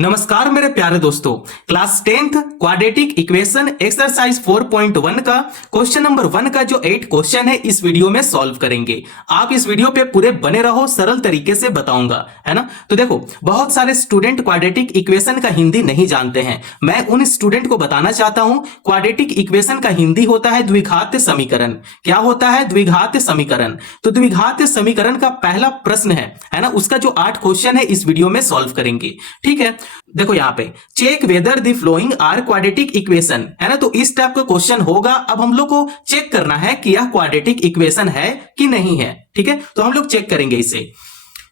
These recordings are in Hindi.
नमस्कार मेरे प्यारे दोस्तों। Class 10th quadratic equation exercise 4.1 का क्वेश्चन नंबर 1 का जो 8 क्वेश्चन है इस वीडियो में सॉल्व करेंगे। आप इस वीडियो पे पूरे बने रहो, सरल तरीके से बताऊंगा, है ना। तो देखो, बहुत सारे स्टूडेंट क्वाड्रेटिक इक्वेशन का हिंदी नहीं जानते हैं। मैं उन स्टूडेंट को बताना चाहता हूं, क्वाड्रेटिक इक्वेशन का हिंदी होता है द्विघात समीकरण। क्या होता है? द्विघात समीकरण। तो द्विघात समीकरण का पहला प्रश्न है ना, उसका जो 8 क्वेश्चन है इस वीडियो में सॉल्व करेंगे। ठीक है, देखो यहां पे check whether the following are quadratic equation, है ना। तो इस टाइप का क्वेश्चन होगा। अब हम लोग को चेक करना है कि यह क्वाड्रेटिक इक्वेशन है कि नहीं है। ठीक है, तो हम लोग चेक करेंगे इसे।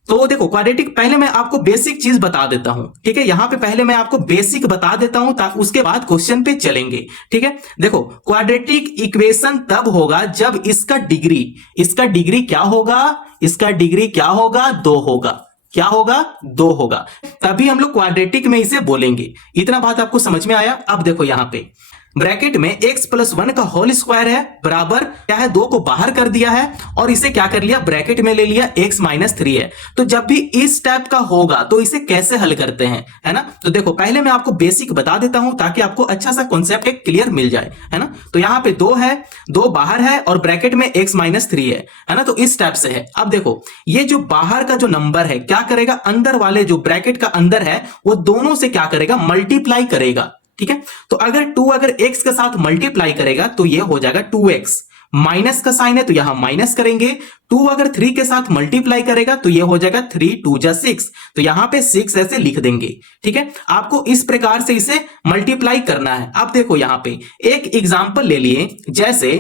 तो देखो क्वाड्रेटिक, पहले मैं आपको बेसिक चीज बता देता हूं। ठीक है, यहां पे पहले मैं आपको बेसिक बता देता हूं, ताकि उसके बाद क्वेश्चन पे चलेंगे। ठीक है, देखो क्वाड्रेटिक इक्वेशन तब होगा जब इसका डिग्री क्या होगा? इसका डिग्री क्या होगा? 2 होगा। क्या होगा? 2 होगा। तभी हम लोग क्वाड्रेटिक में इसे बोलेंगे। इतना बात आपको समझ में आया? अब देखो यहां पे ब्रैकेट में x+1 का होल स्क्वायर है बराबर क्या है? 2 को बाहर कर दिया है और इसे क्या कर लिया? ब्रैकेट में ले लिया, x-3 है। तो जब भी इस टाइप का होगा तो इसे कैसे हल करते हैं, है ना। तो देखो पहले मैं आपको बेसिक बता देता हूं ताकि आपको अच्छा सा कॉन्सेप्ट एक क्लियर मिल जाए, है ना। तो यहां पे 2 है, 2 बाहर है और ब्रैकेट में x-3 है ना। तो इस टाइप से है। अब देखो ये जो बाहर का जो नंबर है क्या करेगा? अंदर वाले जो ब्रैकेट का अंदर है वो दोनों से क्या करेगा? मल्टीप्लाई करेगा। ठीक है, तो अगर 2 अगर x के साथ मल्टीप्लाई करेगा तो ये हो जाएगा 2x। माइनस का साइन है तो यहां माइनस करेंगे। 2 अगर 3 के साथ मल्टीप्लाई करेगा तो ये हो जाएगा 3 2 जा 6। तो यहां पे 6 ऐसे लिख देंगे। ठीक है, आपको इस प्रकार से इसे मल्टीप्लाई करना है। अब देखो यहां पे एक एग्जांपल ले लिए, जैसे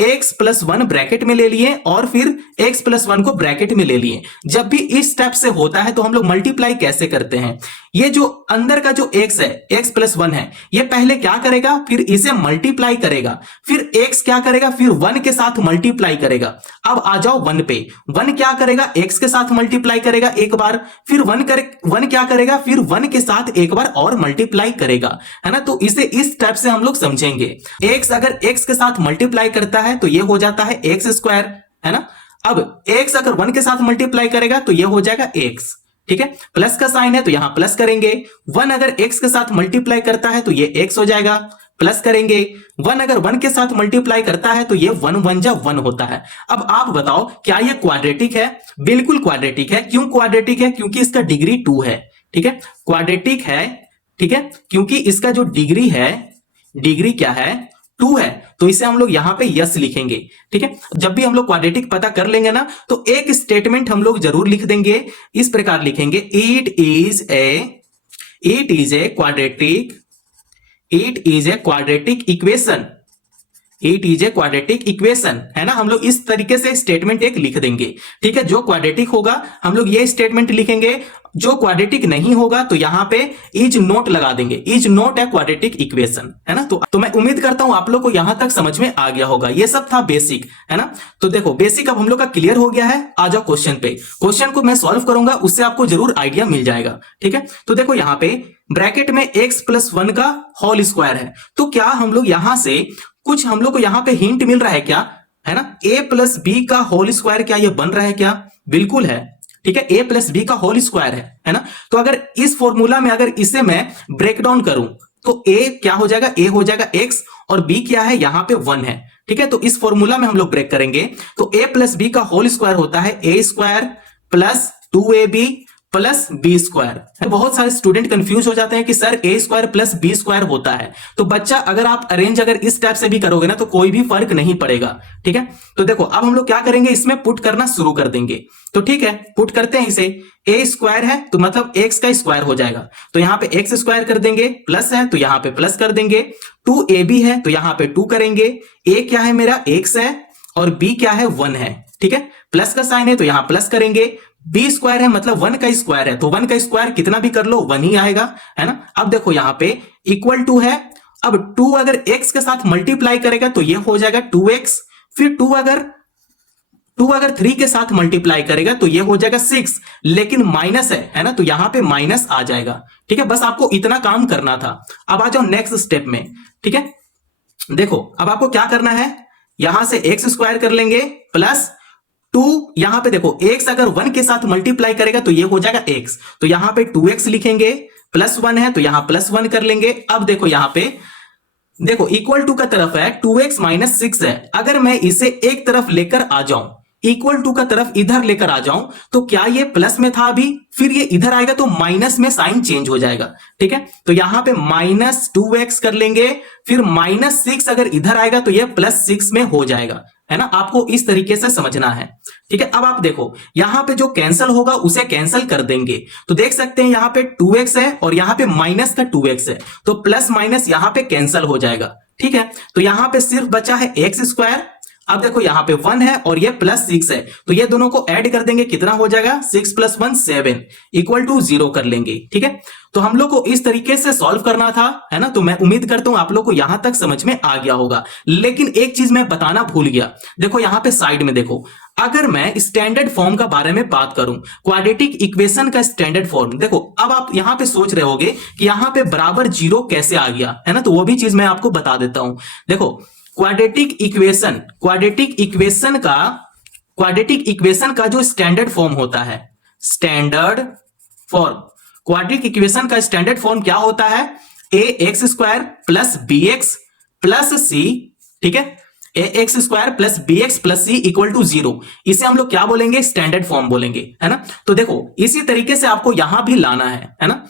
x+1 ब्रैकेट में ले लिए और फिर x+1 को ब्रैकेट में ले लिए। जब भी इस स्टेप से होता है तो हम लोग मल्टीप्लाई कैसे करते हैं? ये जो अंदर का जो x है, x+1 है, ये पहले क्या करेगा? फिर इसे मल्टीप्लाई करेगा। फिर x क्या करेगा? फिर 1 के साथ मल्टीप्लाई करेगा। अब आ जाओ 1 पे। 1 क्या करेगा? x के साथ मल्टीप्लाई करेगा एक बार, फिर 1 क्या करेगा? फिर 1 के साथ एक बार और मल्टीप्लाई करेगा, है ना। तो इसे इस टाइप से हम लोग समझेंगे। x अगर x के साथ मल्टीप्लाई करता है तो ये हो जाता है x², है ना। अब x अगर 1 के साथ मल्टीप्लाई करेगा तो ये हो जाएगा x। ठीक है, प्लस का साइन है तो यहां प्लस करेंगे। 1 अगर x के साथ मल्टीप्लाई करता है तो ये x हो जाएगा, प्लस करेंगे। 1 अगर 1 के साथ मल्टीप्लाई करता है तो ये 1 1 जा 1 होता है। अब आप बताओ क्या ये क्वाड्रेटिक है? बिल्कुल क्वाड्रेटिक है। क्यों क्वाड्रेटिक है? क्योंकि इसका डिग्री 2 है। ठीक है, क्वाड्रेटिक है। ठीक है, क्योंकि इसका जो डिग्री है, डिग्री क्या है? 2 है। तो इसे हम लोग यहां पे यस लिखेंगे। ठीक है, जब भी हम लोग क्वाड्रेटिक पता कर लेंगे ना तो एक स्टेटमेंट हम लोग जरूर लिख देंगे। इस प्रकार लिखेंगे, it is a quadratic equation. It is a quadratic equation, है ना। हम लोग इस तरीके से स्टेटमेंट एक लिख देंगे। ठीक है, जो क्वाड्रेटिक होगा हम लोग ये स्टेटमेंट लिखेंगे। जो क्वाड्रेटिक नहीं होगा तो यहां पे इज नॉट लगा देंगे। Is not a quadratic equation, है ना। तो मैं उम्मीद करता हूं आप लोग को यहां तक समझ में आ गया होगा। ये सब था बेसिक, है ना। तो देखो बेसिक अब हम लोग का क्लियर हो गया है। आ जाओ क्वेश्चन पे। क्वेश्चन को मैं सॉल्व करूंगा, उससे आपको जरूर आइडिया मिल जाएगा। ठीक है, तो देखो यहां पे ब्रैकेट में x+1 का होल स्क्वायर है। तो क्या हम लोग यहां से कुछ हम लोग को यहां पे हिंट मिल रहा है क्या? है ना, a+b का होल स्क्वायर क्या ये बन रहा है क्या? बिल्कुल है। ठीक है, a+b का होल स्क्वायर है ना। तो अगर इस फॉर्मूला में अगर इसे मैं ब्रेक डाउन करूं तो a क्या हो जाएगा? a हो जाएगा x और b क्या है? यहां पे 1 है। ठीक है, तो इस फॉर्मूला में हम लोग ब्रेक करेंगे तो a+b का होल स्क्वायर होता है a² plus 2ab plus b²। बहुत सारे स्टूडेंट कंफ्यूज हो जाते हैं कि सर a² प्लस b² होता है। तो बच्चा अगर आप अरेंज अगर इस टाइप से भी करोगे ना तो कोई भी फर्क नहीं पड़ेगा। ठीक है, तो देखो अब हम लोग क्या करेंगे, इसमें पुट करना शुरू कर देंगे। तो ठीक है, पुट करते हैं इसे। a² है तो मतलब x का स्क्वायर हो जाएगा, तो यहां पे x² कर देंगे। प्लस है तो यहां पे प्लस कर देंगे। 2ab है तो यहां पे 2 करेंगे। a क्या है मेरा? x है और b क्या है? 1 है। ठीक है, प्लस का साइन है तो यहां प्लस करेंगे। b² है मतलब 1 का स्क्वायर है, तो 1 का स्क्वायर कितना भी कर लो 1 ही आएगा, है ना। अब देखो यहां पे इक्वल टू है। अब 2 अगर x के साथ मल्टीप्लाई करेगा तो ये हो जाएगा 2x। फिर 2 अगर 3 के साथ मल्टीप्लाई करेगा तो ये हो जाएगा 6। लेकिन माइनस है ना, तो यहां पे माइनस आ जाएगा। ठीक है, बस आपको इतना काम करना था। अब आ जाओ नेक्स्ट स्टेप में। ठीक है, देखो अब आपको क्या करना है, यहां से x² कर लेंगे प्लस 2। यहां पे देखो x अगर 1 के साथ मल्टीप्लाई करेगा तो ये हो जाएगा x, तो यहां पे 2x लिखेंगे +1 है तो यहां +1 कर लेंगे। अब देखो यहां पे देखो इक्वल टू का तरफ है 2x माइनस 6 है, अगर मैं इसे एक तरफ लेकर आ जाऊं, इक्वल टू का तरफ इधर लेकर आ जाऊं, तो क्या ये प्लस में था अभी, फिर ये इधर आएगा तो माइनस में साइन चेंज हो जाएगा। ठीक है, तो यहां पे -2x कर लेंगे, फिर -6 अगर इधर आएगा तो ये +6 में हो जाएगा, है ना। आपको इस तरीके से समझना है। ठीक है, अब आप देखो यहां पे जो कैंसिल होगा उसे कैंसिल कर देंगे, तो देख सकते हैं यहां पे 2x है और यहां पे माइनस का 2x है, तो प्लस माइनस यहां पे कैंसिल हो जाएगा। ठीक है, तो यहां पे सिर्फ बचा है x²। अब देखो यहां पे 1 है और ये +6 है, तो ये दोनों को ऐड कर देंगे, कितना हो जाएगा 6 + 1 7 इक्वल टू 0 कर लेंगे। ठीक है, तो हम लोग को इस तरीके से सॉल्व करना था, है ना। तो मैं उम्मीद करता हूं आप लोग को यहां तक समझ में आ गया होगा। लेकिन एक चीज मैं बताना भूल गया, देखो यहां पे साइड में देखो, अगर मैं स्टैंडर्ड फॉर्म का बारे में बात करूं, क्वाड्रेटिक इक्वेशन का स्टैंडर्ड फॉर्म, देखो अब आप यहां पे सोच रहे होगे कि यहां पे बराबर 0 कैसे आ गया, है ना। तो वो भी चीज मैं आपको बता देता हूं। देखो क्वाड्रेटिक इक्वेशन का जो स्टैंडर्ड फॉर्म होता है, स्टैंडर्ड फॉर्म, क्वाड्रेटिक इक्वेशन का स्टैंडर्ड फॉर्म क्या होता है, ax² + bx + c। ठीक है, ax² + bx + c equal to 0, इसे हम लोग क्या बोलेंगे, स्टैंडर्ड फॉर्म बोलेंगे, है ना। तो देखो इसी तरीके से आपको यहां भी लाना है ना।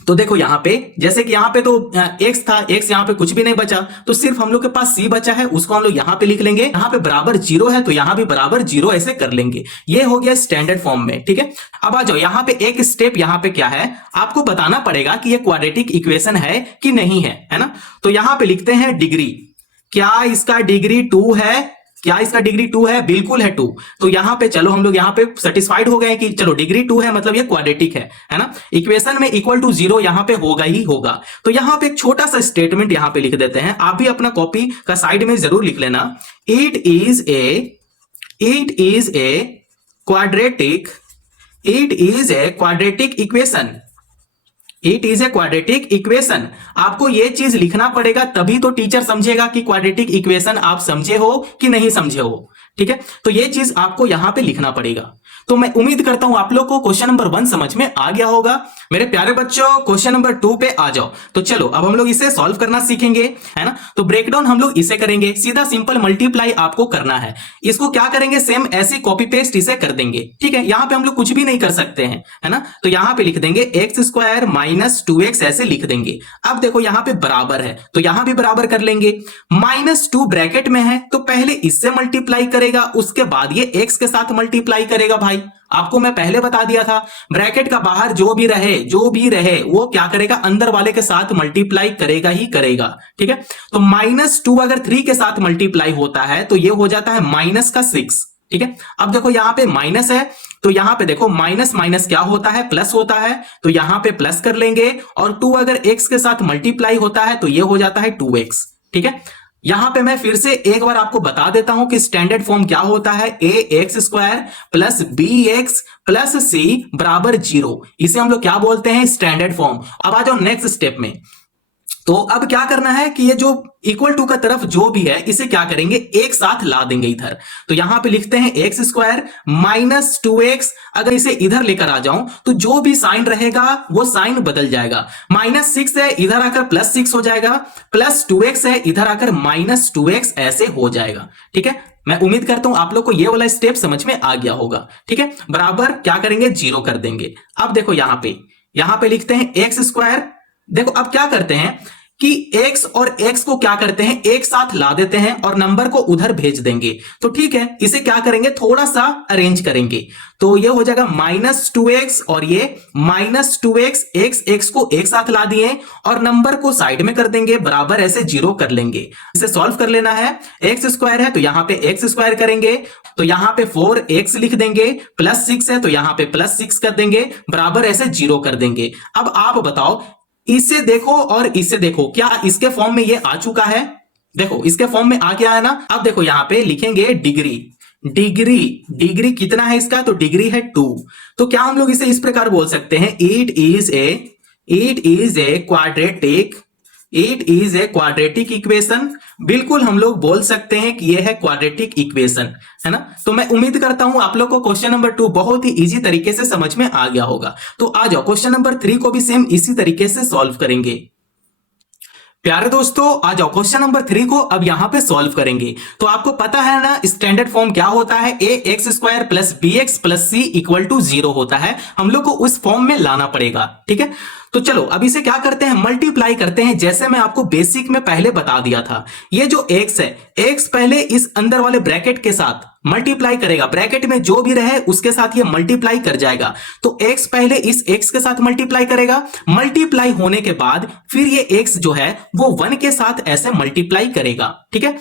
तो देखो यहां पे जैसे कि यहां पे तो x था, x यहां पे कुछ भी नहीं बचा, तो सिर्फ हम लोग के पास c बचा है, उसको हम लोग यहां पे लिख लेंगे। यहां पे बराबर 0 है तो यहां भी बराबर 0 ऐसे कर लेंगे। ये हो गया स्टैंडर्ड फॉर्म में। ठीक है, अब आ जाओ यहां पे एक स्टेप, यहां पे क्या है, आपको बताना पड़ेगा कि ये क्वाड्रेटिक इक्वेशन है कि नहीं है ना। तो यहां पे लिखते हैं डिग्री, क्या इसका डिग्री 2 है, क्या इसका डिग्री 2 है, बिल्कुल है 2। तो यहां पे चलो हम लोग यहां पे सेटिस्फाइड हो गए कि चलो डिग्री 2 है, मतलब ये क्वाड्रेटिक है ना। इक्वेशन में इक्वल टू 0 यहां पे होगा ही होगा। तो यहां पे एक छोटा सा स्टेटमेंट यहां पे लिख देते हैं, आप भी अपना कॉपी का साइड में जरूर लिख लेना। It is a quadratic equation. It is a quadratic equation. आपको यह चीज लिखना पड़ेगा, तभी तो टीचर समझेगा कि क्वाड्रेटिक इक्वेशन आप समझे हो कि नहीं समझे हो। ठीक है, तो यह चीज आपको यहां पे लिखना पड़ेगा। तो मैं उम्मीद करता हूं आप लोग को क्वेश्चन नंबर 1 समझ में आ गया होगा। मेरे प्यारे बच्चों क्वेश्चन नंबर 2 पे आ जाओ। तो चलो अब हम लोग इसे सॉल्व करना सीखेंगे, है ना। तो ब्रेकडाउन हम लोग इसे करेंगे, सीधा सिंपल मल्टीप्लाई आपको करना है। इसको क्या करेंगे, सेम ऐसी कॉपी पेस्ट इसे कर देंगे। ठीक है, यहां पे हम लोग कुछ भी नहीं कर सकते हैं, है ना। तो यहां पे लिख देंगे x² - 2x ऐसे लिख देंगे। अब देखो यहां पे बराबर है तो यहां भी बराबर कर लेंगे। -2 ब्रैकेट में है तो पहले इससे मल्टीप्लाई करेगा, उसके बाद ये x के साथ मल्टीप्लाई करेगा। भाई आपको मैं पहले बता दिया था, ब्रैकेट का बाहर जो भी रहे वो क्या करेगा, अंदर वाले के साथ मल्टीप्लाई करेगा ही करेगा। ठीक है, तो -2 अगर 3 के साथ मल्टीप्लाई होता है तो ये हो जाता है -6। ठीक है, अब देखो यहां पे माइनस है तो यहां पे देखो माइनस माइनस क्या होता है, प्लस होता है, तो यहां पे प्लस कर लेंगे। और 2 अगर x के साथ मल्टीप्लाई होता है तो ये हो जाता है 2x। ठीक है, यहां पे मैं फिर से एक बार आपको बता देता हूं कि स्टैंडर्ड फॉर्म क्या होता है, ax² + bx + c बराबर 0, इसे हम लोग क्या बोलते हैं, स्टैंडर्ड फॉर्म। अब आ जाओ नेक्स्ट स्टेप में। तो अब क्या करना है कि ये जो इक्वल टू का तरफ जो भी है इसे क्या करेंगे, एक साथ ला देंगे इधर। तो यहां पे लिखते हैं x² - 2x। अगर इसे इधर लेकर आ जाऊं तो जो भी साइन रहेगा वो साइन बदल जाएगा। -6 है इधर आकर +6 हो जाएगा, +2x है इधर आकर -2x ऐसे हो जाएगा। ठीक है, मैं उम्मीद करता हूं आप लोग को ये वाला स्टेप समझ में आ गया होगा। ठीक है, बराबर क्या करेंगे, 0 कर देंगे। अब देखो यहां पे लिखते हैं x²। देखो अब क्या करते हैं कि x और x को क्या करते हैं, एक साथ ला देते हैं और नंबर को उधर भेज देंगे। तो ठीक है, इसे क्या करेंगे, थोड़ा सा अरेंज करेंगे। तो ये हो जाएगा -2x और ये -2x, x को एक साथ ला दिए और नंबर को साइड में कर देंगे, बराबर ऐसे 0 कर लेंगे। इसे सॉल्व कर लेना है। x² है तो यहां पे x² करेंगे, तो यहां पे 4x लिख देंगे, +6 है तो यहां पे +6 कर देंगे, बराबर ऐसे 0 कर देंगे। अब आप बताओ, इसे देखो और इसे देखो, क्या इसके फॉर्म में ये आ चुका है, देखो इसके फॉर्म में आ गया है ना। अब देखो यहां पे लिखेंगे डिग्री कितना है इसका, तो डिग्री है 2। तो क्या हम लोग इसे इस प्रकार बोल सकते हैं, it is a it is a quadratic equation. बिल्कुल हम लोग बोल सकते हैं कि यह है क्वाड्रेटिक इक्वेशन, है ना। तो मैं उम्मीद करता हूं आप लोग को क्वेश्चन नंबर 2 बहुत ही इजी तरीके से समझ में आ गया होगा। तो आ जाओ क्वेश्चन नंबर 3 को भी सेम इसी तरीके से सॉल्व करेंगे। प्यारे दोस्तों आ जाओ क्वेश्चन नंबर 3 को अब यहां पे सॉल्व करेंगे। तो आपको पता है ना स्टैंडर्ड फॉर्म क्या होता है, A X square plus B X plus C equal to 0 होता है। हम लोग को उस फॉर्म में लाना पड़ेगा, ठीक है। तो चलो अब इसे क्या करते हैं, मल्टीप्लाई करते हैं, जैसे मैं आपको बेसिक में पहले बता दिया था। ये जो एक्स है, एक्स पहले इस अंदर वाले ब्रैकेट के साथ मल्टीप्लाई करेगा, ब्रैकेट में जो भी रहे उसके साथ ये मल्टीप्लाई कर जाएगा। तो एक्स पहले इस एक्स के साथ मल्टीप्लाई करेगा, मल्टीप्लाई होने के बाद फिर ये एक्स जो है वो 1 के साथ ऐसे मल्टीप्लाई करेगा, ठीक है।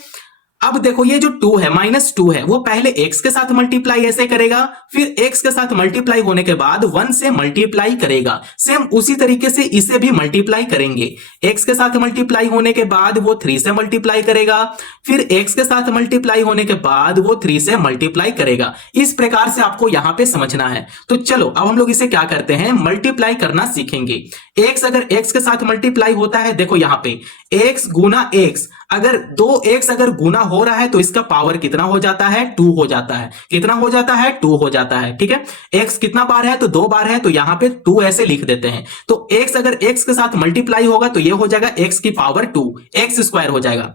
अब देखो ये जो 2 है -2 है, वो पहले x के साथ मल्टीप्लाई ऐसे करेगा, फिर x के साथ मल्टीप्लाई होने के बाद 1 से मल्टीप्लाई करेगा। सेम उसी तरीके से इसे भी मल्टीप्लाई करेंगे, x के साथ मल्टीप्लाई होने के बाद वो 3 से मल्टीप्लाई करेगा, फिर x के साथ मल्टीप्लाई होने के बाद वो 3 से मल्टीप्लाई करेगा। इस प्रकार से आपको यहां पे समझना है। तो चलो अब हम लोग इसे क्या करते हैं, मल्टीप्लाई करना सीखेंगे। x अगर x के साथ मल्टीप्लाई होता है, देखो यहां पे x गुना x, अगर 2x अगर गुना हो रहा है तो इसका पावर कितना हो जाता है, 2 हो जाता है। कितना हो जाता है, 2 हो जाता है, ठीक है। x कितना बार है, तो 2 बार है, तो यहां पे 2 ऐसे लिख देते हैं। तो x अगर x के साथ मल्टीप्लाई होगा तो ये हो जाएगा x की पावर 2, x स्क्वायर हो जाएगा।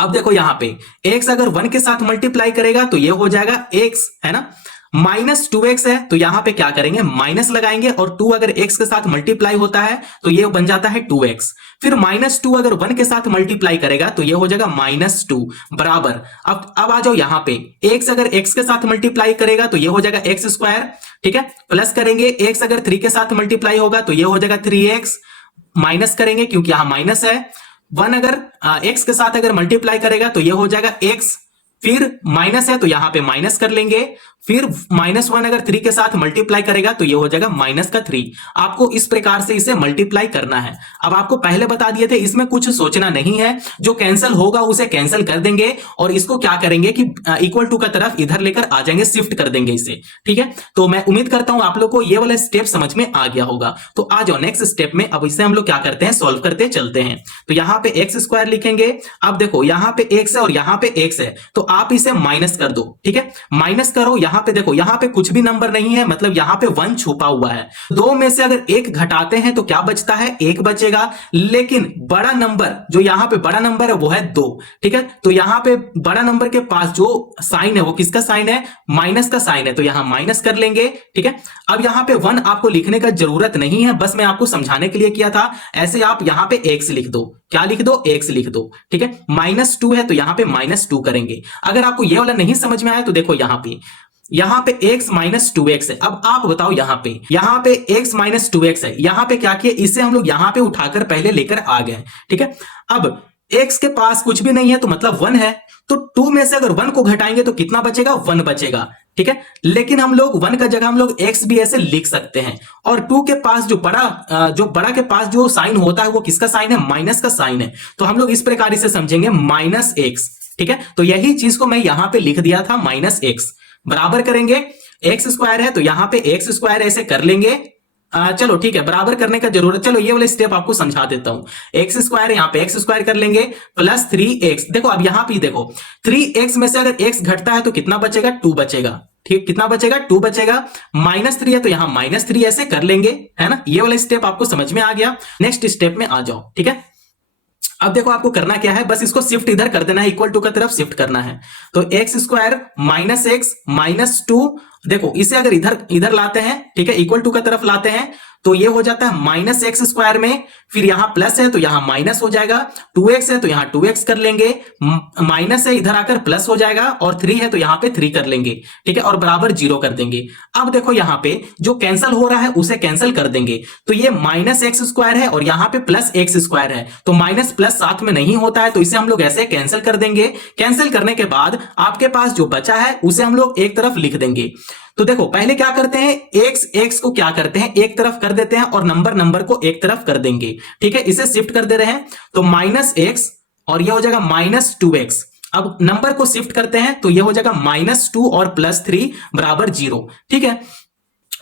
अब देखो यहां पे x अगर 1 के साथ मल्टीप्लाई करेगा तो ये हो जाएगा x, है ना। -2x है तो यहां पे क्या करेंगे, माइनस लगाएंगे, और 2 अगर x के साथ मल्टीप्लाई होता है तो ये बन जाता है 2x। फिर -2 अगर 1 के साथ मल्टीप्लाई करेगा तो ये हो जाएगा -2 बराबर। अब आ जाओ यहां पे x अगर x के साथ मल्टीप्लाई करेगा तो ये हो जाएगा x स्क्वायर, ठीक है। प्लस करेंगे x अगर 3 के साथ मल्टीप्लाई होगा तो ये हो जाएगा 3x, माइनस करेंगे क्योंकि यहां माइनस है। 1 अगर x के साथ अगर मल्टीप्लाई करेगा तो ये हो जाएगा x, फिर माइनस है तो यहां पे माइनस कर लेंगे, फिर -1 अगर 3 के साथ मल्टीप्लाई करेगा तो ये हो जाएगा -3। आपको इस प्रकार से इसे मल्टीप्लाई करना है। अब आपको पहले बता दिए थे इसमें कुछ सोचना नहीं है, जो कैंसिल होगा उसे कैंसिल कर देंगे और इसको क्या करेंगे कि इक्वल टू का तरफ इधर लेकर आ जाएंगे, शिफ्ट कर देंगे इसे, ठीक है। तो मैं उम्मीद करता हूं आप लोग को ये वाला स्टेप समझ में आ गया होगा। तो आ जाओ नेक्स्ट स्टेप में, अब इसे हम लोग क्या करते हैं, सॉल्व करते चलते हैं। तो यहां पे एक्स स्क्वायर लिखेंगे। अब देखो यहां पे एक्स है और यहां पे एक्स है, तो आप इसे माइनस कर दो, ठीक है। माइनस करो, यहां पे देखो यहां पे कुछ भी नंबर नहीं है, मतलब यहां पे 1 छुपा हुआ है। 2 में से अगर 1 घटाते हैं तो क्या बचता है, 1 बचेगा। लेकिन बड़ा नंबर जो यहां पे बड़ा नंबर है वो है 2, ठीक है। तो यहां पे बड़ा नंबर के पास जो साइन है वो किसका साइन है, माइनस का साइन है, तो यहां माइनस कर लेंगे, ठीक है। अब यहां पे 1 आपको लिखने का जरूरत नहीं है, बस मैं आपको समझाने के लिए किया था। ऐसे आप यहां पे x लिख दो, क्या लिख दो, x लिख दो, ठीक है। -2 है तो यहां पे -2 करेंगे। अगर आपको ये वाला नहीं समझ में आया तो देखो यहां पे x -2x है। अब आप बताओ यहां पे x -2x है, यहां पे क्या किया, इसे हम लोग यहां पे उठाकर पहले लेकर आ गए, ठीक है। अब x के पास कुछ भी नहीं है तो मतलब 1 है, तो 2 में से अगर 1 को घटाएंगे तो कितना बचेगा, 1 बचेगा, ठीक है। लेकिन हम लोग 1 का जगह हम लोग x भी ऐसे लिख सकते हैं। और 2 के पास जो बड़ा के पास जो साइन होता है वो किसका साइन है, माइनस का साइन है। तो हम लोग इस प्रकार इसे समझेंगे -x, ठीक है। तो यही चीज को मैं यहां पे लिख दिया था, -x बराबर करेंगे, एक्स स्क्वायर है तो यहां पे एक्स स्क्वायर ऐसे कर लेंगे। चलो ठीक है, बराबर करने का जरूरत, चलो ये वाले स्टेप आपको समझा देता हूं। एक्स स्क्वायर यहां पे एक्स स्क्वायर कर लेंगे प्लस 3x। देखो अब यहां पे देखो 3x में से अगर x घटता है तो कितना बचेगा, 2 बचेगा, ठीक, कितना बचेगा, 2 बचेगा। -3 है तो यहां -3 ऐसे कर लेंगे, है ना। ये वाला स्टेप आपको समझ में आ गया। नेक्स्ट स्टेप में आ जाओ, ठीक है। अब देखो आपको करना क्या है, बस इसको शिफ्ट इधर कर देना है, इक्वल टू का तरफ शिफ्ट करना है। तो एक्स स्क्वायर -x -2, देखो इसे अगर इधर लाते हैं, ठीक है, इक्वल टू का तरफ लाते हैं तो ये हो जाता है -x स्क्वायर में, फिर यहां प्लस है तो यहां माइनस हो जाएगा, 2x है तो यहां 2x कर लेंगे, माइनस है इधर आकर प्लस हो जाएगा, और 3 है तो यहां पे 3 कर लेंगे, ठीक है, और बराबर 0 कर देंगे। अब देखो यहां पे जो कैंसिल हो रहा है उसे कैंसिल कर देंगे। तो ये -x स्क्वायर है और यहां पे +x स्क्वायर है, तो माइनस प्लस साथ में नहीं होता है, तो इसे हम लोग ऐसे कैंसिल कर देंगे। कैंसिल करने के बाद आपके पास जो बचा है उसे हम लोग एक तरफ लिख देंगे। तो देखो पहले क्या करते हैं, x को क्या करते हैं, एक तरफ कर देते हैं और नंबर को एक तरफ कर देंगे, ठीक है। इसे शिफ्ट कर दे रहे हैं तो -x और ये हो जाएगा -2x। अब नंबर को शिफ्ट करते हैं तो ये हो जाएगा -2 और +3 बराबर 0, ठीक है।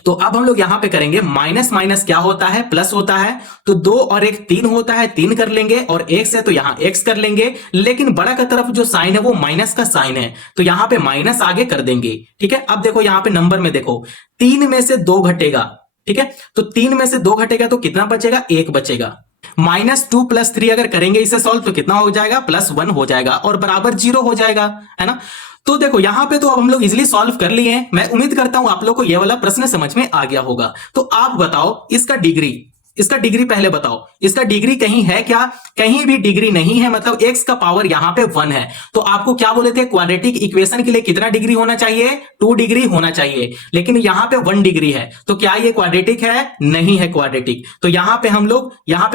तो अब हम लोग यहां पे करेंगे माइनस माइनस क्या होता है, प्लस होता है। तो 2 और 1 3 होता है, 3 कर लेंगे, और x है तो यहां x कर लेंगे, लेकिन बड़ा का तरफ जो साइन है वो माइनस का साइन है, तो यहां पे माइनस आगे कर देंगे। ठीक है, अब देखो यहां पे नंबर में देखो 3 में से 2 घटेगा। ठीक है, तो 3 में से 2 घटेगा तो कितना बचेगा, 1 बचेगा। -2 + 3 अगर करेंगे इसे सॉल्व तो कितना हो जाएगा, +1 हो जाएगा, और बराबर 0 हो जाएगा, है ना। तो देखो यहां पे तो अब हम लोग इजीली सॉल्व कर लिए हैं। मैं उम्मीद करता हूं आप लोग को यह वाला प्रश्न समझ में आ गया होगा। तो आप बताओ इसका डिग्री पहले बताओ, इसका डिग्री कहीं है क्या, कहीं भी डिग्री नहीं है, मतलब x का पावर यहां पे 1 है। तो आपको क्या बोले थे, क्वाड्रेटिक इक्वेशन के लिए कितना डिग्री होना चाहिए, 2 डिग्री होना चाहिए, लेकिन यहां पे 1 डिग्री है। तो क्या ये क्वाड्रेटिक है, नहीं है क्वाड्रेटिक। तो यहां पे हम लोग यहां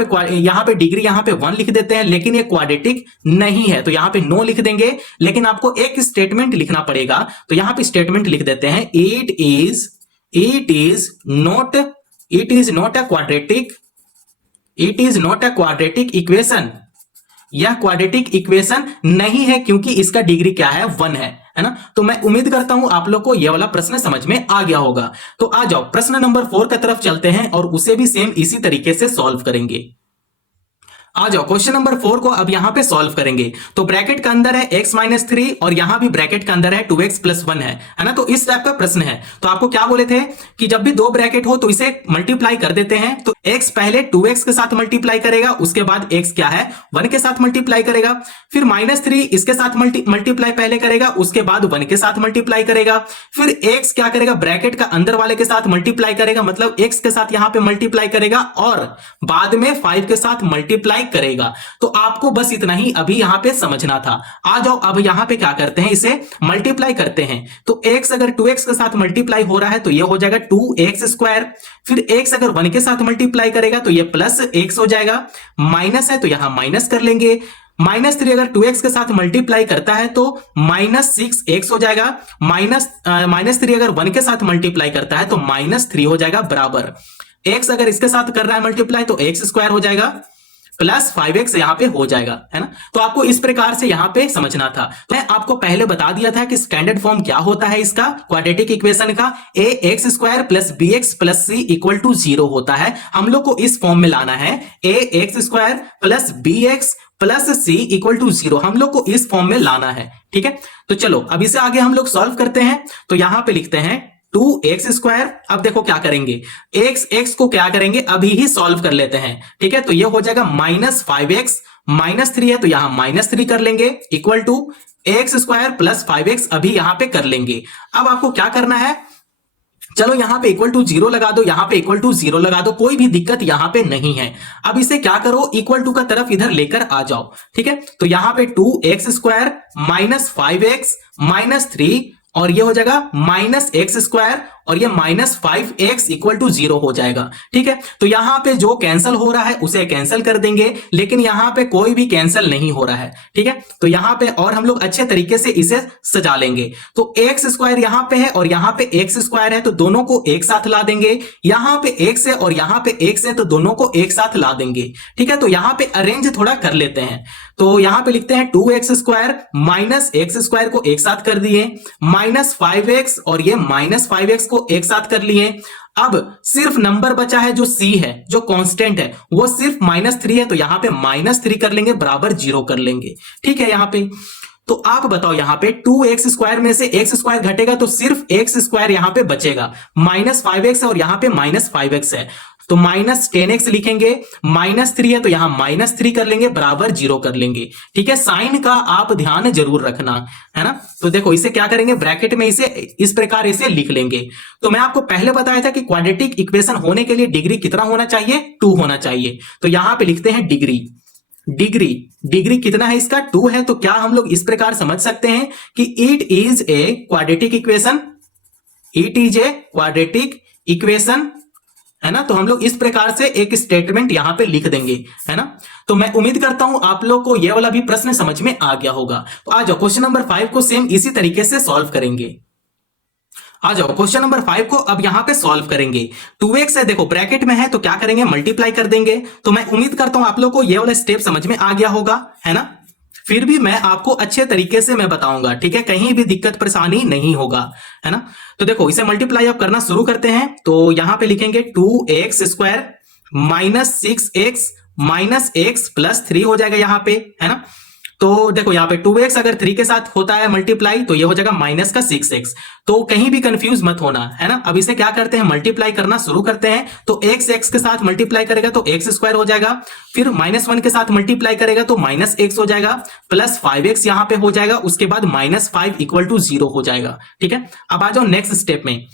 पे डिग्री यहां पे 1 लिख देते हैं, लेकिन ये क्वाड्रेटिक नहीं है, तो यहां पे नो लिख देंगे। लेकिन आपको एक स्टेटमेंट लिखना पड़ेगा, तो यहां पे स्टेटमेंट लिख देते हैं, it is not a quadratic equation. यह क्वाड्रेटिक इक्वेशन नहीं है, क्योंकि इसका डिग्री क्या है, 1 है ना। तो मैं उम्मीद करता हूं आप लोग को यह वाला प्रश्न समझ में आ गया होगा। तो आ जाओ प्रश्न नंबर 4 की तरफ चलते हैं, और उसे भी सेम इसी तरीके से सॉल्व करेंगे। आ जाओ क्वेश्चन नंबर 4 को अब यहां पे सॉल्व करेंगे। तो ब्रैकेट के अंदर है x - 3, और यहां भी ब्रैकेट के अंदर है 2x + 1 है ना। तो इस टाइप का प्रश्न है। तो आपको क्या बोले थे कि जब भी 2 ब्रैकेट हो तो इसे मल्टीप्लाई कर देते हैं। तो x पहले 2x के साथ मल्टीप्लाई करेगा, उसके बाद x क्या है, 1 के साथ मल्टीप्लाई करेगा, फिर -3 इसके साथ मल्टीप्लाई पहले करेगा, उसके बाद 1 के साथ मल्टीप्लाई करेगा, फिर x क्या करेगा, ब्रैकेट का अंदर वाले के साथ मल्टीप्लाई करेगा, मतलब x के साथ यहां पे मल्टीप्लाई करेगा, और बाद में 5 के साथ मल्टीप्लाई करेगा। तो आपको बस इतना ही अभी यहां पे समझना था। आ जाओ अब यहां पे क्या करते हैं, इसे मल्टीप्लाई करते हैं। तो x अगर 2x के साथ मल्टीप्लाई हो रहा है तो ये हो जाएगा 2x², फिर x अगर 1 के साथ मल्टीप्लाई करेगा तो ये +x हो जाएगा, माइनस है तो यहां माइनस कर लेंगे, -3 अगर 2x के साथ मल्टीप्लाई करता है तो -6x हो जाएगा, -3 अगर 1 के साथ मल्टीप्लाई करता है तो -3 हो जाएगा, बराबर x अगर इसके साथ कर रहा है मल्टीप्लाई तो x² हो जाएगा, +5x यहां पे हो जाएगा, है ना। तो आपको इस प्रकार से यहां पे समझना था। तो मैं आपको पहले बता दिया था कि स्टैंडर्ड फॉर्म क्या होता है इसका, क्वाड्रेटिक इक्वेशन का, ax² + bx + c = 0 होता है। हम लोग को इस फॉर्म में लाना है, ax² + bx + c = 0, हम लोग को इस फॉर्म में लाना है। ठीक है, तो चलो अब इसे आगे हम लोग सॉल्व करते हैं। तो यहां पे लिखते हैं 2x²। अब देखो क्या करेंगे, x को क्या करेंगे, अभी ही सॉल्व कर लेते हैं। ठीक है, तो ये हो जाएगा -5x, -3 है तो यहां -3 कर लेंगे, इक्वल टू x² + 5x अभी यहां पे कर लेंगे। अब आपको क्या करना है, चलो यहां पे =0 लगा दो, यहां पे =0 लगा दो, कोई भी दिक्कत यहां पे नहीं है। अब इसे क्या करो, = का तरफ इधर लेकर आ जाओ। ठीक है, तो यहां पे 2x² -5x -3, और ये हो जाएगा -x², और ये -5x = 0 हो जाएगा। ठीक है, तो यहां पे जो कैंसिल हो रहा है उसे कैंसिल कर देंगे, लेकिन यहां पे कोई भी कैंसिल नहीं हो रहा है। ठीक है, तो यहां पे और हम लोग अच्छे तरीके से इसे सजा लेंगे। तो x² यहां पे है और यहां पे x² है, तो दोनों को एक साथ ला देंगे। यहां पे x है और यहां पे x है, तो दोनों को एक साथ ला देंगे। ठीक है, तो यहां पे अरेंज थोड़ा कर लेते हैं। तो यहां पे लिखते हैं 2x² -x² को एक साथ कर दिए, -5x और ये -5x को एक साथ कर लिए। अब सिर्फ नंबर बचा है जो c है, जो कांस्टेंट है, वो सिर्फ -3 है, तो यहां पे -3 कर लेंगे, बराबर 0 कर लेंगे। ठीक है, यहां पे तो आप बताओ, यहां पे 2x² में से x² घटेगा तो सिर्फ x² यहां पे बचेगा, -5x है और यहां पे -5x है, तो -10x लिखेंगे, -3 है तो यहां -3 कर लेंगे, बराबर 0 कर लेंगे। ठीक है, साइन का आप ध्यान जरूर रखना, है ना। तो देखो इसे क्या करेंगे, ब्रैकेट में इसे इस प्रकार इसे लिख लेंगे। तो मैं आपको पहले बताया था कि क्वाड्रेटिक इक्वेशन होने के लिए डिग्री कितना होना चाहिए, 2 होना चाहिए। तो यहां पे लिखते हैं डिग्री कितना है इसका, 2 है। तो क्या हम लोग इस प्रकार समझ सकते हैं कि it is a quadratic equation, है ना। तो हम लोग इस प्रकार से एक स्टेटमेंट यहां पे लिख देंगे, है ना। तो मैं उम्मीद करता हूं आप लोग को यह वाला भी प्रश्न समझ में आ गया होगा। तो आ जाओ क्वेश्चन नंबर 5 को सेम इसी तरीके से सॉल्व करेंगे। आ जाओ क्वेश्चन नंबर 5 को अब यहां पे सॉल्व करेंगे। 2x है, देखो ब्रैकेट में है तो क्या करेंगे, मल्टीप्लाई कर देंगे। तो मैं उम्मीद करता हूं आप लोग को यह वाला स्टेप समझ में आ गया होगा, है ना। फिर भी मैं आपको अच्छे तरीके से मैं बताऊंगा, ठीक है, कहीं भी दिक्कत परेशानी नहीं होगा, है ना। तो देखो इसे मल्टीप्लाई अब करना शुरू करते हैं। तो यहां पे लिखेंगे 2x² minus 6x minus x plus 3 हो जाएगा यहां पे, है ना। तो देखो यहाँ पे 2x अगर 3 के साथ होता है मल्टीप्लाई तो ये हो जाएगा माइनस का 6x। तो कहीं भी कंफ्यूज मत होना, है ना। अब इसे क्या करते हैं, मल्टीप्लाई करना शुरू करते हैं। तो x के साथ मल्टीप्लाई करेगा तो x² हो जाएगा, फिर -1 के साथ मल्टीप्लाई करेगा तो -x हो जाएगा, प्लस 5x यहां पे हो जाएगा, उसके बाद -5 इक्वल टू 0 हो जाएगा, ठीक है। अब आ जाओ नेक्स्ट स्टेप में।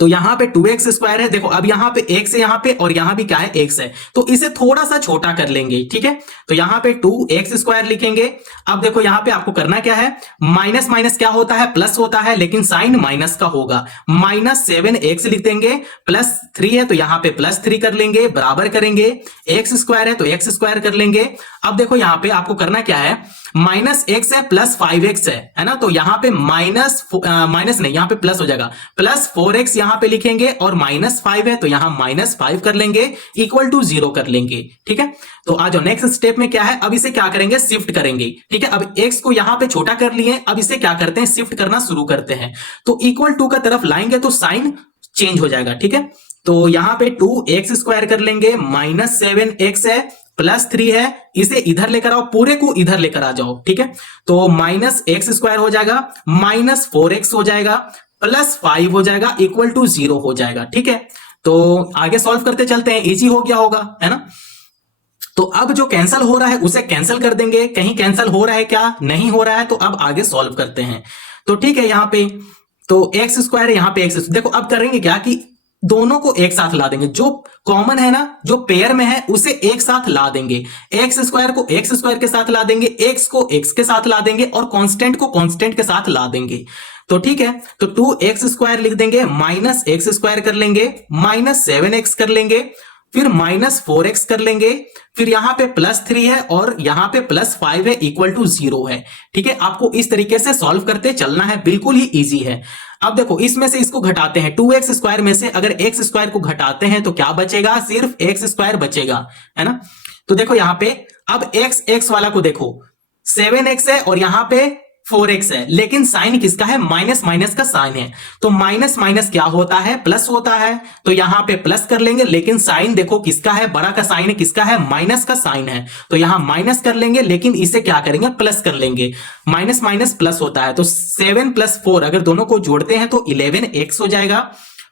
तो यहां पे 2x² है, देखो अब यहां पे x है यहां पे, और यहां भी क्या है, x है, तो इसे थोड़ा सा छोटा कर लेंगे, ठीक है। तो यहां पे 2x² लिखेंगे। अब देखो यहां पे आपको करना क्या है, माइनस माइनस क्या होता है, प्लस होता है, लेकिन साइन माइनस का होगा, -7x लिख देंगे, +3 है तो यहां पे +3 कर लेंगे, बराबर करेंगे, x² है तो x² कर लेंगे। अब देखो यहां पे आपको करना क्या है, -x है प्लस 5x है ना, तो यहां पे माइनस नहीं, यहां पे प्लस हो जाएगा, +4x यहां पे लिखेंगे, और -5 है तो यहां -5 कर लेंगे, इक्वल टू 0 कर लेंगे, ठीक है। तो आ जाओ नेक्स्ट स्टेप में क्या है, अब इसे क्या करेंगे, शिफ्ट करेंगे, ठीक है। अब x को यहां पे छोटा कर लिए, अब इसे क्या करते हैं, शिफ्ट करना शुरू करते हैं। तो इक्वल टू का तरफ लाएंगे तो साइन चेंज हो जाएगा, ठीक है। तो यहां पे 2x² कर लेंगे, -7x है, +3 है, इसे इधर लेकर आओ, पूरे को इधर लेकर आ जाओ, ठीक है। तो -x² हो जाएगा, -4x हो जाएगा, +5 हो जाएगा, इक्वल टू 0 हो जाएगा, ठीक है। तो आगे सॉल्व करते चलते हैं, इजी हो गया होगा, है ना। तो अब जो कैंसल हो रहा है उसे कैंसल कर देंगे, कहीं कैंसल हो रहा है क्या, नहीं हो रहा है, तो अब आगे सॉल्व करते हैं। तो ठीक है, यहां पे तो x² है, यहां पे x, देखो अब करेंगे क्या कि दोनों को एक साथ ला देंगे, जो कॉमन है ना, जो पेयर में है उसे एक साथ ला देंगे, x² को x² के साथ ला देंगे, x को x के साथ ला देंगे, और कांस्टेंट को कांस्टेंट के साथ ला देंगे। तो ठीक है, तो 2x² लिख देंगे, -x² कर लेंगे, -7x कर लेंगे, फिर -4x कर लेंगे, फिर यहां पे +3 है और यहां पे +5 है, इक्वल टू 0 है, ठीक है। आपको इस तरीके से सॉल्व करते चलना है, बिल्कुल ही इजी है। अब देखो इसमें से इसको घटाते हैं, 2x² में से अगर x² को घटाते हैं तो क्या बचेगा, सिर्फ x² बचेगा, है ना। तो देखो यहां पे अब x वाला को देखो, 7x है और यहां पे 4x है, लेकिन साइन किसका है, माइनस माइनस का साइन है। तो माइनस माइनस क्या होता है, प्लस होता है, तो यहां पे प्लस कर लेंगे, लेकिन साइन देखो किसका है, बड़ा का साइन है, किसका है, माइनस का साइन है, तो यहां माइनस कर लेंगे, लेकिन इसे क्या करेंगे, प्लस कर लेंगे, माइनस माइनस प्लस होता है। तो 7 + 4 अगर दोनों को जोड़ते हैं तो 11x हो जाएगा,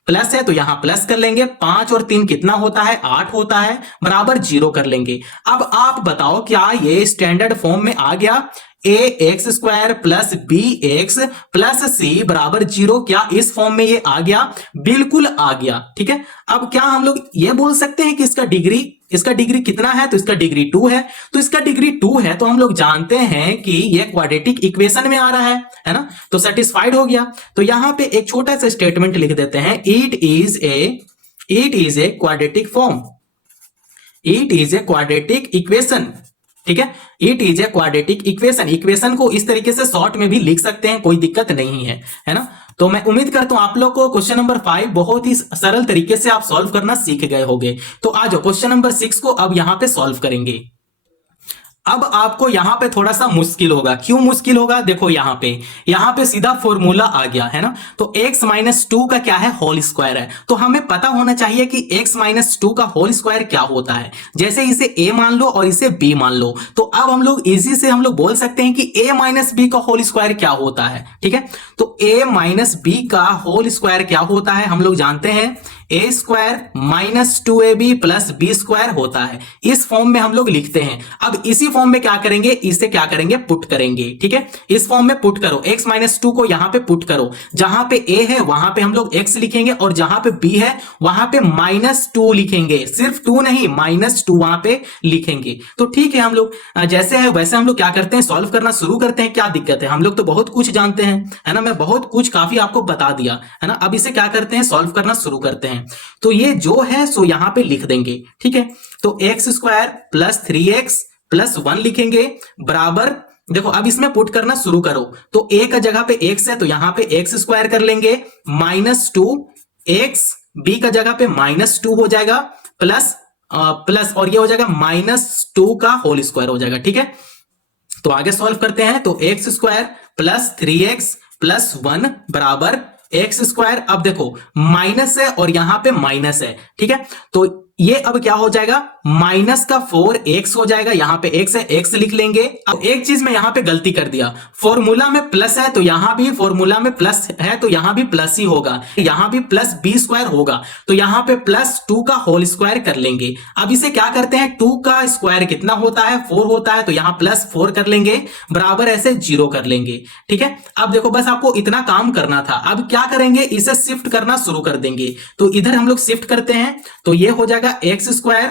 प्लस है तो यहां प्लस कर लेंगे, 5 और 3 कितना होता है, 8 होता है, बराबर 0 कर लेंगे। अब आप बताओ क्या ये स्टैंडर्ड फॉर्म में आ गया, ax² + bx + c बराबर 0, क्या इस फॉर्म में ये आ गया, बिल्कुल आ गया, ठीक है। अब क्या हम लोग ये बोल सकते हैं कि इसका डिग्री कितना है, तो इसका डिग्री 2 है, तो इसका डिग्री 2 है तो हम लोग जानते हैं कि ये क्वाड्रेटिक इक्वेशन में आ रहा है ना, तो सेटिस्फाइड हो गया। तो यहां पे एक छोटा सा स्टेटमेंट लिख देते हैं, it is a quadratic form, it is a quadratic equation, ठीक है। It is a quadratic equation को इस तरीके से शॉर्ट में भी लिख सकते हैं, कोई दिक्कत नहीं है ना। तो मैं उम्मीद करता हूं आप लोग को क्वेश्चन नंबर 5 बहुत ही सरल तरीके से आप सॉल्व करना सीख गए होंगे। तो आ जाओ क्वेश्चन नंबर 6 को अब यहां पे सॉल्व करेंगे। अब आपको यहां पे थोड़ा सा मुश्किल होगा, क्यों मुश्किल होगा, देखो यहां पे सीधा फॉर्मूला आ गया है ना। तो x - 2 का क्या है, होल स्क्वायर है, तो हमें पता होना चाहिए कि x - 2 का होल स्क्वायर क्या होता है। जैसे इसे a मान लो और इसे b मान लो, तो अब हम लोग इजी से हम लोग बोल सकते हैं कि a - b का होल स्क्वायर क्या होता है, ठीक है। तो a - b का होल स्क्वायर क्या होता है, हम लोग जानते हैं a² - 2ab + b² होता है। इस फॉर्म में हम लोग लिखते हैं। अब इसी फॉर्म में क्या करेंगे, इसे क्या करेंगे, पुट करेंगे, ठीक है। इस फॉर्म में पुट करो, x - 2 को यहां पे पुट करो, जहां पे a है वहां पे हम लोग x लिखेंगे, और जहां पे b है वहां पे -2 लिखेंगे, सिर्फ 2 नहीं, -2 वहां पे लिखेंगे। तो ठीक है, हम लोग जैसे है वैसे हम लोग क्या करते हैं, सॉल्व करना शुरू करते हैं। क्या दिक्कत है, हम लोग तो बहुत कुछ जानते हैं, है ना, मैं बहुत कुछ काफी आपको बता दिया है ना। अब इसे क्या करते हैं, सॉल्व करना शुरू करते हैं। तो ये जो है सो यहां पे लिख देंगे, ठीक है। तो x² + 3x + 1 लिखेंगे, बराबर, देखो अब इसमें पुट करना शुरू करो। तो a का जगह पे x है तो यहां पे x² कर लेंगे, -2x, b का जगह पे -2 हो जाएगा, प्लस और ये हो जाएगा -2 का होल स्क्वायर हो जाएगा, ठीक है। तो आगे सॉल्व करते हैं। तो x square plus 3x plus 1 बराबर एक्स स्क्वायर। अब देखो माइनस है और यहां पे माइनस है, ठीक है। तो ये अब क्या हो जाएगा, माइनस का 4x हो जाएगा। यहां पे x है, x लिख लेंगे। अब एक चीज में यहां पे गलती कर दिया, फॉर्मूला में प्लस है तो यहां भी फॉर्मूला में प्लस है तो यहां भी प्लस ही होगा, यहां भी प्लस बी स्क्वायर होगा, तो यहां पे प्लस 2 का होल स्क्वायर कर लेंगे। अब इसे क्या करते हैं, 2 का स्क्वायर कितना होता है, 4 होता है, तो यहां प्लस 4 कर लेंगे बराबर ऐसे 0 कर लेंगे, ठीक है। अब देखो बस आपको इतना काम करना था। अब क्या करेंगे, इसे शिफ्ट करना शुरू कर देंगे। तो इधर हम लोग शिफ्ट करते हैं, तो ये हो जाएगा एक्स स्क्वायर।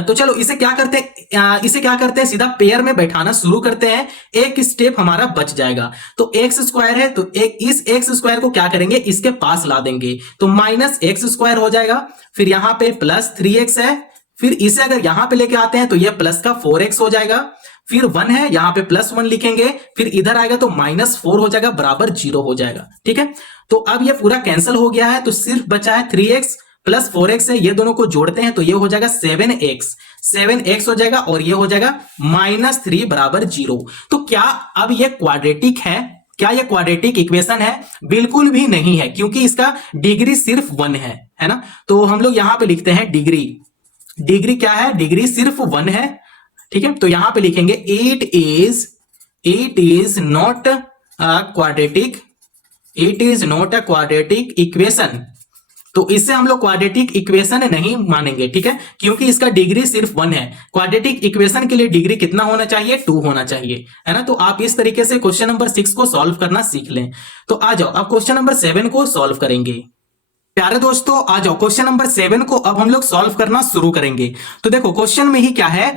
तो चलो इसे क्या करते हैं, सीधा पेयर में बैठाना शुरू करते हैं, एक स्टेप हमारा बच जाएगा। तो एक्स स्क्वायर है तो इस एक्स स्क्वायर को क्या करेंगे, इसके पास ला देंगे, तो माइनस एक्स स्क्वायर हो जाएगा। फिर यहां पे प्लस 3x है, फिर इसे अगर यहां पे लेके आते हैं तो ये प्लस का 4x हो जाएगा। फिर 1 है, यहां पे प्लस 1 लिखेंगे, फिर इधर आएगा तो माइनस 4 हो जाएगा बराबर 0 हो जाएगा, ठीक है। तो अब ये पूरा कैंसिल हो गया है, तो सिर्फ बचा है 3x प्लस 4x है, ये दोनों को जोड़ते हैं तो ये हो जाएगा 7x हो जाएगा, और ये हो जाएगा -3 बराबर 0। तो क्या अब ये क्वाड्रेटिक है, क्या ये क्वाड्रेटिक इक्वेशन है? बिल्कुल भी नहीं है, क्योंकि इसका डिग्री सिर्फ 1 है ना। तो हम लोग यहां पे लिखते हैं डिग्री क्या है, डिग्री सिर्फ 1 है, ठीक है। तो यहां पे लिखेंगे it is not a quadratic equation. तो इससे हम लोग क्वाड्रेटिक इक्वेशन नहीं मानेंगे, ठीक है, क्योंकि इसका डिग्री सिर्फ 1 है। क्वाड्रेटिक इक्वेशन के लिए डिग्री कितना होना चाहिए, 2 होना चाहिए, है ना। तो आप इस तरीके से क्वेश्चन नंबर 6 को सॉल्व करना सीख लें। तो आ जाओ अब क्वेश्चन नंबर 7 को सॉल्व करेंगे। प्यारे दोस्तों आ जाओ, क्वेश्चन नंबर 7 को अब हम लोग सॉल्व करना शुरू करेंगे। तो देखो क्वेश्चन में ही क्या है,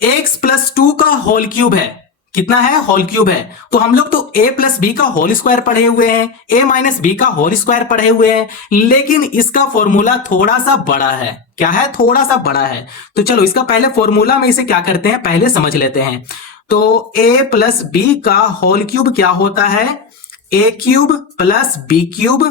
x प्लस 2 का होल क्यूब है, कितना है, होल क्यूब है। तो हम लोग तो a प्लस बी का होल स्क्वायर पढ़े हुए हैं, a माइनस बी का होल स्क्वायर पढ़े हुए हैं, लेकिन इसका फॉर्मूला थोड़ा सा बड़ा है। क्या है, थोड़ा सा बड़ा है। तो चलो इसका पहले फॉर्मूला में इसे क्या करते हैं, पहले समझ लेते हैं। तो a प्लस बी का होल क्यूब क्या होता है, a cube plus B cube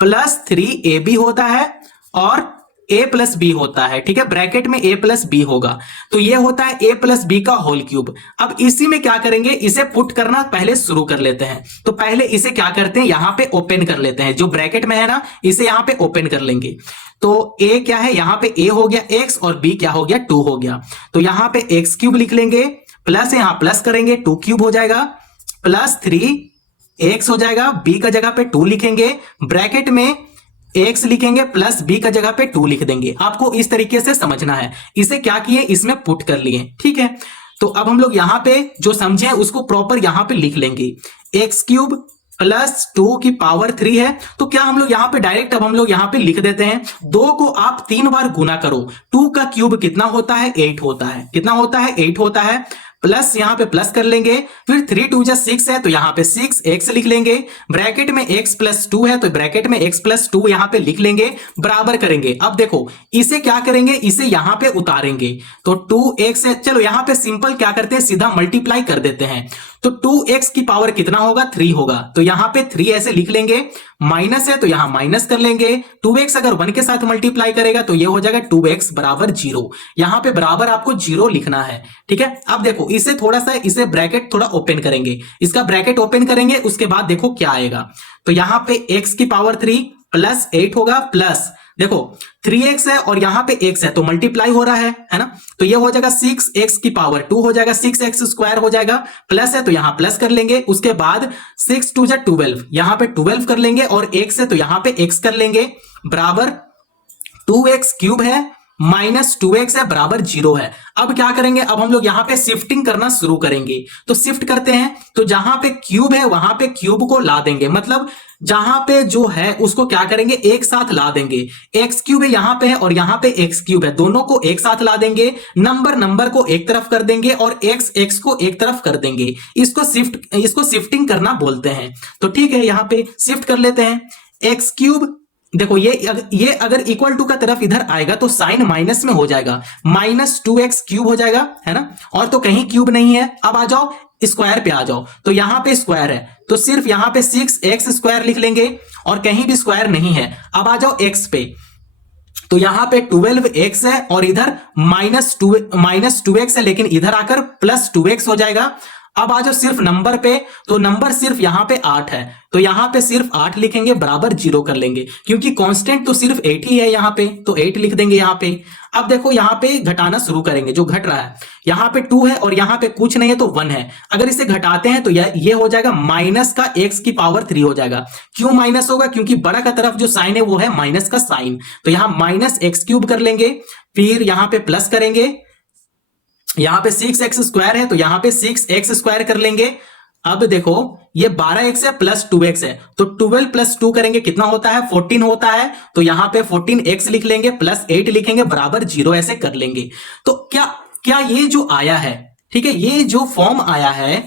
plus 3ab होता है, और a प्लस बी होता है, ठीक है, ब्रैकेट में a प्लस बी होगा। तो ये होता है a प्लस बी का होल क्यूब। अब इसी में क्या करेंगे, इसे पुट करना पहले शुरू कर लेते हैं। तो पहले इसे क्या करते हैं, यहां पे ओपन कर लेते हैं, जो ब्रैकेट में है ना इसे यहां पे ओपन कर लेंगे। तो a क्या है, यहां पे a हो गया x और b क्या हो गया, 2 हो गया। तो यहां पे x क्यूब लिख लेंगे, प्लस यहां प्लस करेंगे, 2 क्यूब हो जाएगा, प्लस 3x हो जाएगा, b का जगह पे 2 लिखेंगे, ब्रैकेट में x लिखेंगे, प्लस b का जगह पे 2 लिख देंगे। आपको इस तरीके से समझना है। इसे क्या किए, इसमें पुट कर लिए, ठीक है। तो अब हम लोग यहां पे जो समझे उसको प्रॉपर यहां पे लिख लेंगे। x क्यूब प्लस 2 की पावर 3 है, तो क्या हम लोग यहां पे डायरेक्ट अब हम लोग यहां पे लिख देते हैं। 2 को आप 3 बार गुना करो, 2 का क्यूब कितना होता है, 8 होता है, कितना होता है, 8 होता है, प्लस यहां पे प्लस कर लेंगे, फिर 3 2 जा 6 है तो यहां पे 6x लिख लेंगे, ब्रैकेट में x प्लस 2 है तो ब्रैकेट में x प्लस 2 यहां पे लिख लेंगे, बराबर करेंगे। अब देखो इसे क्या करेंगे, इसे यहां पे उतारेंगे, तो 2x है, चलो यहां पे सिंपल क्या करते हैं, सीधा मल्टीप्लाई कर देते हैं। तो 2x की पावर कितना होगा, 3 होगा, तो यहां पे 3 ऐसे लिख लेंगे, माइनस है तो यहां माइनस कर लेंगे, 2x अगर 1 के साथ मल्टीप्लाई करेगा तो ये हो जाएगा 2x बराबर 0। यहां पे बराबर आपको 0 लिखना है, ठीक है। अब देखो इसे थोड़ा सा, इसे ब्रैकेट थोड़ा ओपन करेंगे, इसका ब्रैकेट ओपन करेंगे, उसके बाद देखो क्या आएगा। तो यहां पे x की पावर 3 प्लस 8 होगा, प्लस देखो 3x है और यहां पे x है तो मल्टीप्लाई हो रहा है ना। तो ये हो जाएगा 6x की पावर 2 हो जाएगा, 6x स्क्वायर हो जाएगा, प्लस है तो यहां प्लस कर लेंगे, उसके बाद 6 2 जा 12, यहां पे 12 कर लेंगे, और x है तो यहां पे x कर लेंगे, बराबर 2x क्यूब है माइनस 2x है बराबर 0 है। अब क्या करेंगे, अब हम लोग यहां पे शिफ्टिंग करना शुरू करेंगे। तो शिफ्ट करते हैं, तो जहां पे क्यूब है वहां पे क्यूब को ला देंगे, मतलब जहां पे जो है उसको क्या करेंगे, एक साथ ला देंगे। एक्स क्यूब है यहां पे है और यहां पे एक्स क्यूब है, दोनों को एक साथ ला देंगे, नंबर को एक तरफ कर देंगे और एक्स को एक तरफ कर देंगे। इसको शिफ्टिंग करना बोलते हैं। तो ठीक है, यहां पे शिफ्ट कर लेते हैं। एक्स क्यूब देखो ये अगर इक्वल टू का तरफ इधर आएगा तो साइन माइनस में हो जाएगा, माइनस 2x क्यूब हो जाएगा, है ना। और तो कहीं क्यूब नहीं है। अब आ जाओ स्क्वायर पे आ जाओ, तो यहां पे स्क्वायर है तो सिर्फ यहां पे 6x स्क्वायर लिख लेंगे, और कहीं भी स्क्वायर नहीं है। अब आ जाओ x पे, तो यहां पे 12x है और इधर -2x है, लेकिन इधर आकर +2x हो जाएगा। अब आ जाओ सिर्फ नंबर पे, तो नंबर सिर्फ यहां पे 8 है, तो यहां पे सिर्फ 8 लिखेंगे, बराबर 0 कर लेंगे, क्योंकि कांस्टेंट तो सिर्फ 8 ही है यहां पे, तो 8 लिख देंगे यहां पे। अब देखो यहां पे घटाना शुरू करेंगे, जो घट रहा है यहां पे 2 है और यहां पे कुछ नहीं है तो 1 है। अगर इसे घटाते हैं तो ये हो जाएगा माइनस का x⁻³ हो जाएगा। क्यों माइनस होगा? क्योंकि बड़ा का तरफ जो साइन है वो है माइनस का साइन, तो यहां -x³ कर लेंगे, फिर यहां पे प्लस करेंगे, यहां पे 6x² है तो यहां पे 6x² कर लेंगे। अब देखो ये 12x है प्लस 2x है, तो 12 + 2 करेंगे कितना होता है? 14 होता है, तो यहां पे 14x लिख लेंगे, प्लस 8 लिखेंगे, बराबर 0 ऐसे कर लेंगे। तो क्या ये जो आया है, ठीक है, ये जो फॉर्म आया है,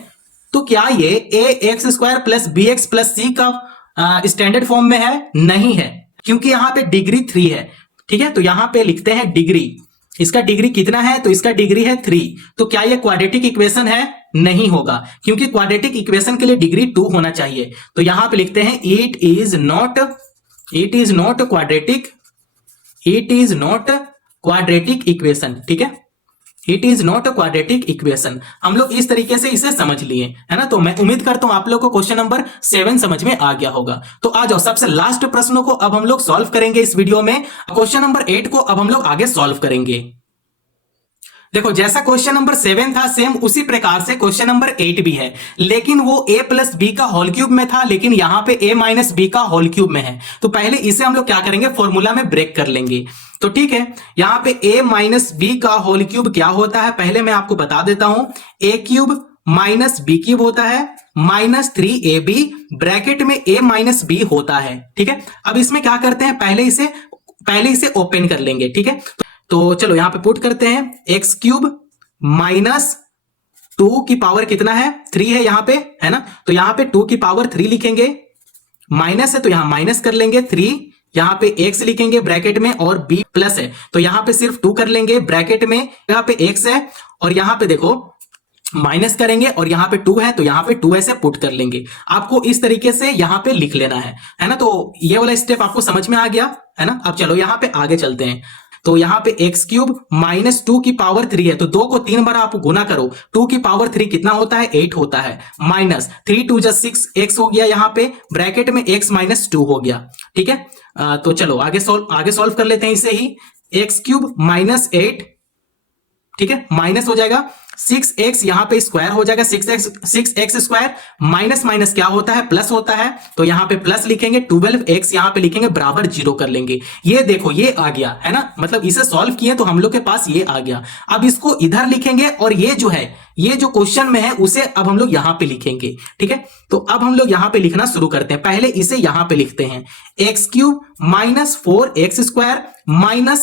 तो क्या ये ax² + bx + c का स्टैंडर्ड फॉर्म में है? नहीं है, क्योंकि यहां पे डिग्री 3 है, ठीक है। तो यहां पे लिखते हैं डिग्री, इसका डिग्री कितना है? तो इसका डिग्री है 3। तो क्या ये क्वाड्रेटिक इक्वेशन है? नहीं होगा, क्योंकि क्वाड्रेटिक इक्वेशन के लिए डिग्री 2 होना चाहिए। तो यहां पे लिखते हैं it is not quadratic equation, ठीक है, it is not a quadratic equation. हम लोग इस तरीके से इसे समझ लिए, है ना। तो मैं उम्मीद करता हूं आप लोग को क्वेश्चन नंबर 7 समझ में आ गया होगा। तो आ जाओ सबसे लास्ट प्रश्नों को अब हम लोग सॉल्व करेंगे इस वीडियो में। क्वेश्चन नंबर 8 को अब हम लोग आगे सॉल्व करेंगे। देखो जैसा क्वेश्चन नंबर 7 था, सेम उसी प्रकार से क्वेश्चन नंबर 8 भी है, लेकिन वो a + b का होल क्यूब में था, लेकिन यहां पे a - b का होल क्यूब में है। तो पहले इसे हम लोग क्या करेंगे? फॉर्मूला में ब्रेक कर लेंगे। तो ठीक है, यहां पे a - b का होल क्यूब क्या होता है, पहले मैं आपको बता देता हूं। a³ - b³ होता है -3ab, ब्रैकेट में a - b होता है, ठीक है। अब इसमें क्या करते हैं, पहले इसे ओपन कर लेंगे, ठीक है। तो चलो यहां पे पुट करते हैं, x³ - 2 की पावर कितना है? 3 है यहां पे, है ना। तो यहां पे 2 की पावर 3 लिखेंगे, माइनस है तो यहां माइनस कर लेंगे 3, यहां पे x लिखेंगे ब्रैकेट में, और b प्लस है तो यहां पे सिर्फ 2 कर लेंगे ब्रैकेट में, यहां पे x है और यहां पे देखो माइनस करेंगे और यहां पे 2 है तो यहां पे 2 ऐसे पुट कर लेंगे। आपको इस तरीके से यहां पे लिख लेना है ना। तो ये वाला स्टेप आपको समझ में आ गया, है ना। अब चलो यहां पे आगे चलते हैं। तो यहां पे x³ - 2 की पावर 3 है, तो 2 को 3 बार आप गुना करो, 2 की पावर 3 कितना होता है? 8 होता है, माइनस 3 2 6 x हो गया, यहां पे ब्रैकेट में x - 2 हो गया, ठीक है। तो चलो आगे सॉल्व कर लेते हैं इसे ही। x³ - 8, ठीक है, माइनस हो जाएगा 6x, यहां पे स्क्वायर हो जाएगा, 6x² माइनस क्या होता है? प्लस होता है, तो यहां पे प्लस लिखेंगे, 12x यहां पे लिखेंगे, बराबर 0 कर लेंगे। ये देखो ये आ गया, है ना, मतलब इसे सॉल्व किए तो हम लोग के पास ये आ गया। अब इसको इधर लिखेंगे और ये जो क्वेश्चन में है उसे अब हम लोग यहां पे लिखेंगे, ठीक है। तो अब हम लोग यहां पे लिखना शुरू करते हैं। पहले इसे यहां पे लिखते हैं, x³ - 4x²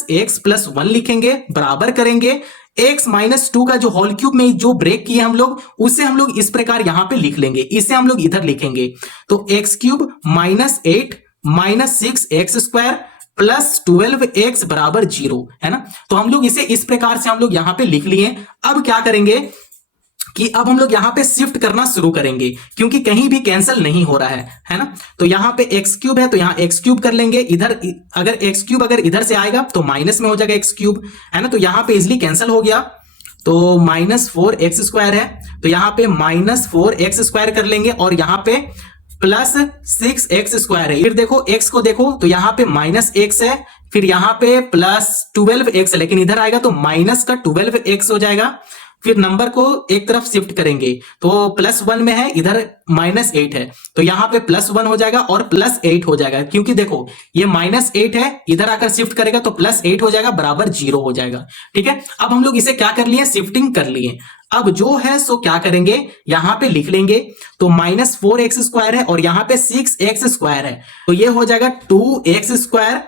- x + 1 लिखेंगे, बराबर करेंगे x - 2 का जो होल क्यूब में जो ब्रेक किए हम लोग, उसे हम लोग इस प्रकार यहां पे लिख लेंगे, इसे हम लोग इधर लिखेंगे। तो x³ - 8 - 6x² + 12x बराबर 0, है ना। तो हम लोग इसे इस प्रकार से हम लोग यहां पे लिख लिए। अब क्या करेंगे कि अब हम लोग यहां पे शिफ्ट करना शुरू करेंगे, क्योंकि कहीं भी कैंसिल नहीं हो रहा है ना। तो यहां पे x³ है तो यहां x³ कर लेंगे, इधर अगर x³ अगर इधर से आएगा तो माइनस में हो जाएगा x³, है ना। तो यहां पे इजिली कैंसिल हो गया, तो -4x² है तो यहां पे -4x² कर लेंगे, और यहां पे +6x² है। फिर देखो x को देखो तो यहां पे -x है, फिर यहां पे +12x है, लेकिन इधर आएगा तो माइनस का 12x हो जाएगा। फिर नंबर को एक तरफ शिफ्ट करेंगे, तो +1 में है, इधर -8 है, तो यहां पे +1 हो जाएगा और +8 हो जाएगा, क्योंकि देखो ये -8 है, इधर आकर शिफ्ट करेगा तो +8 हो जाएगा, बराबर 0 हो जाएगा, ठीक है। अब हम लोग इसे क्या कर लिए? शिफ्टिंग कर लिए। अब जो है सो क्या करेंगे, यहां पे लिख लेंगे, तो -4x² है और यहां पे 6x² है, तो ये हो जाएगा 2x²।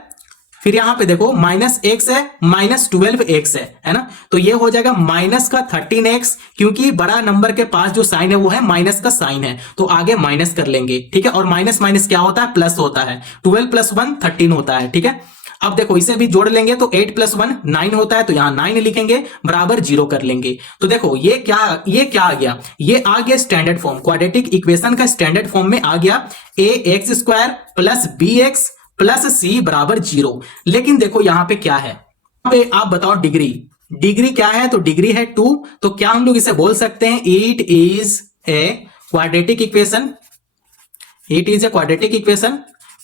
फिर यहां पे देखो -x है, -12x है ना। तो ये हो जाएगा माइनस का 13x, क्योंकि बड़ा नंबर के पास जो साइन है वो है माइनस का साइन है, तो आगे माइनस कर लेंगे, ठीक है। और माइनस क्या होता है? प्लस होता है, 12 + 1 13 होता है, ठीक है। अब देखो इसे भी जोड़ लेंगे, तो 8 + 1 9 होता है, तो यहां 9 लिखेंगे, बराबर 0 कर लेंगे। तो देखो ये क्या आ गया? ये आ गया स्टैंडर्ड फॉर्म, क्वाड्रेटिक इक्वेशन का स्टैंडर्ड फॉर्म में आ गया, ax² + bx प्लस सी बराबर 0। लेकिन देखो यहां पे क्या है, यहां पे आप बताओ डिग्री, डिग्री क्या है, तो डिग्री है 2, तो क्या हम लोग इसे बोल सकते हैं it is a quadratic equation, it is a quadratic equation.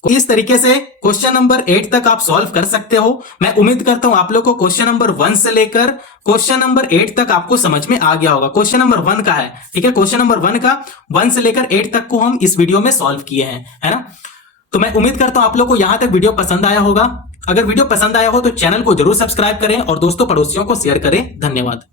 इस तरीके से क्वेश्चन नंबर 8 तक आप सॉल्व कर सकते हो। मैं उम्मीद करता हूं आप लोग को क्वेश्चन नंबर 1 से लेकर क्वेश्चन नंबर 8 तक आपको समझ में आ गया होगा। क्वेश्चन नंबर 1 का है, ठीक है, क्वेश्चन नंबर 1 का 1 से लेकर 8 तक को हम इस वीडियो में सॉल्व किए हैं, है ना। तो मैं उम्मीद करता हूं आप लोग को यहां तक वीडियो पसंद आया होगा। अगर वीडियो पसंद आया हो तो चैनल को जरूर सब्सक्राइब करें और दोस्तों पड़ोसियों को शेयर करें। धन्यवाद।